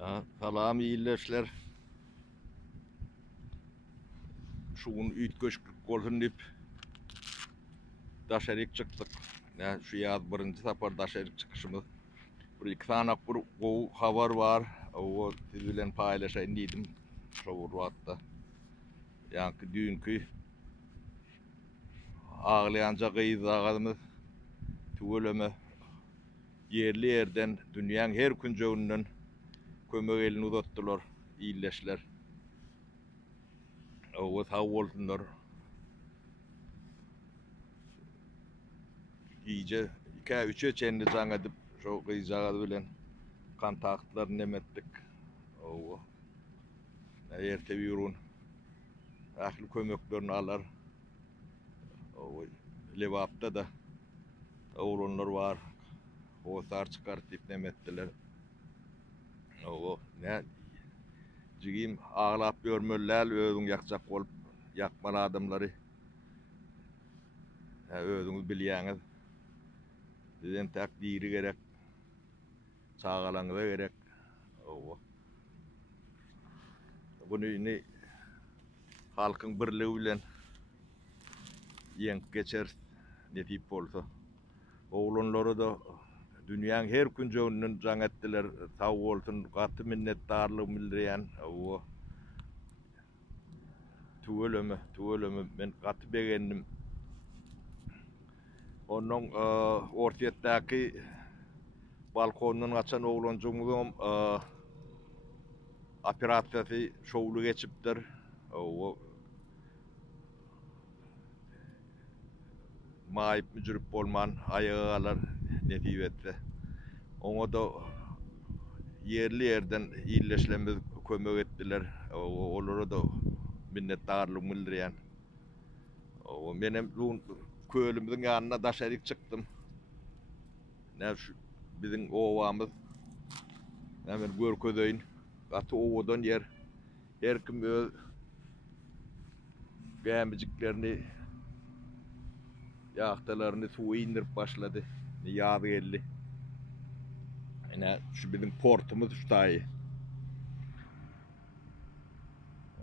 Ya, salam iyileşler. Şuun ütköşklük bolsun dip daşerik çıktık. Ya şu yaz birinci safar daşerik çıkışımız. Bir iki tane bir bu haber var. O siz bilen paylaşayım dedim. Şu hatta. Yankı dünkü ağlayanca kıyızağımız tüveleme yerli yerden dünyanın her küncöğünden kömek elini uzattılar. İyileşler. O sağ olsunlar. İyice 2-3'e çenli can edip şu kıyızağı bilen kontaktlarını emettik. O erte yürün. Ahli kömeklerini alır. O Levap'ta da oğlanlar var. O sar çıkartıp emettiler. O ne cigim ağlap görmürler özün yakacak olup yakmalı adamları. Özünüz bilýäňiz. Bizden takdiri gerek. Sağalaňyza gerek. O bunu ne halkın birliği bilen yenk geçer netip bolsa. Oğlanları da dünyanın her küncöğünden can ettiler. Sağ olsun, katı minnettarlyk bildirýän. O tüvelemi men katı beğendim. Onun ortaýetdäki balkondan kaçan oğlancığımızın operasiýasy şowlu geçipdir. O maýyp müjürip bolman ayağı alar netip etse. Oňa da yerli yerden iyileşlemiz kömek ettiler. Olara da minnettarlyk bildirýän. O menem köylümizin ýanyna daşaryk çykdym. Ne şu bizim owamız hemen görkedeýin. Gaty owadan yer. Her kim öz gämijiklerini ýagtalaryny suwa indirip başlady. Ýaz geldi. Şu bizim portumuz şutaý.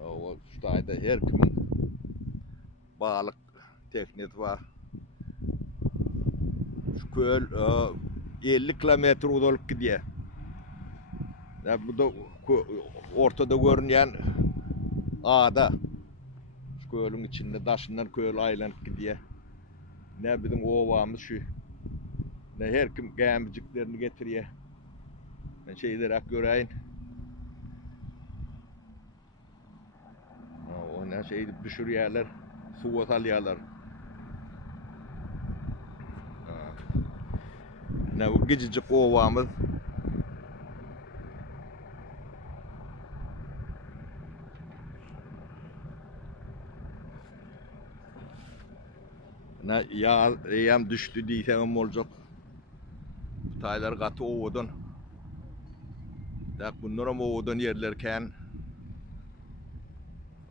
O şutaýda her kim balyk tekneti var. Şu köl 50 kilometre uzalyp gidýär. Bu da ortada görünýän ada. Şu kölün içinde daşından köl aýlanyp gidýär. Ne bizim owamız şu. Ne her kim gämijiklerini getirýär. Ben şeyleri göreýin. O ne şey düşürýärler, suwa salýarlar. Ne bu gicicik owamız. Ne ýam düşdü diýsem boljak. Bu taýlar gaty owadan. Dak bunlar hem owadan yerlerken.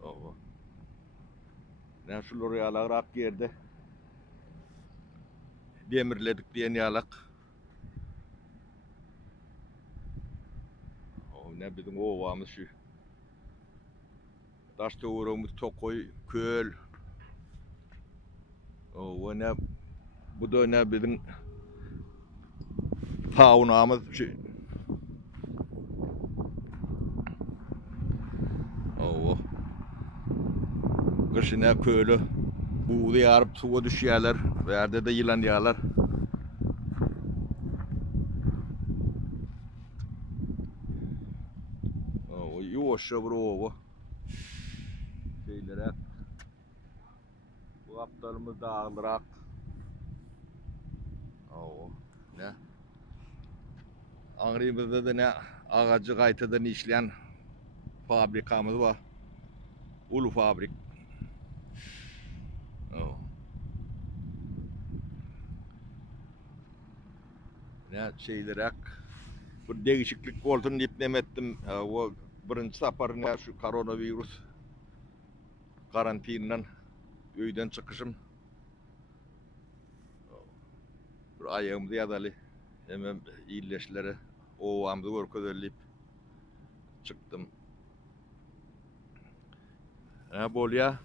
O. Ne şular ýalar rak ýerde. Demirledik diýen ýalak. O ne bizim owamız şu. Taş töweremiz tokoy, köl. O ne bu da ne bizim faunamız şu. O kışına köylü buğday yarıp suya düşýärler, berde de yılan ýalar. O ýoşa bir owa. Şeylere bu aptalımız dağılırak. O ne? Anrymyzda da ne agacı gaýtadan işleyen fabrikamız var. Ulu fabrik. O. Ne şeylerek bir değişiklik bolsun diýip demetdim. O birinci safar ne şu koronavirus karantinden öýden çıkışım. Bir ayağımızı ýadaly. Hemen iyileşlere owamyzy görkezellip çıktım. Bolya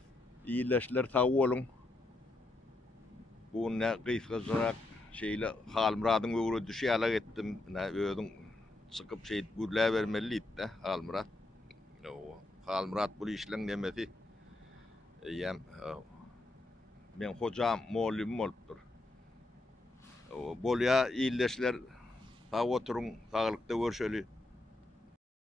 iyileşler taw bolun. Bu ne gysgazyrak şeýle Halmuradyň öwre düşýärler etdim. Özüň çıkyp şey gürlä bermeliydi de Halmurat. Halmurat bu işleň nemesi. Ýem men hojam mollum bolupdyr. Bolya iyileşler taw oturuň taglykda görşeli.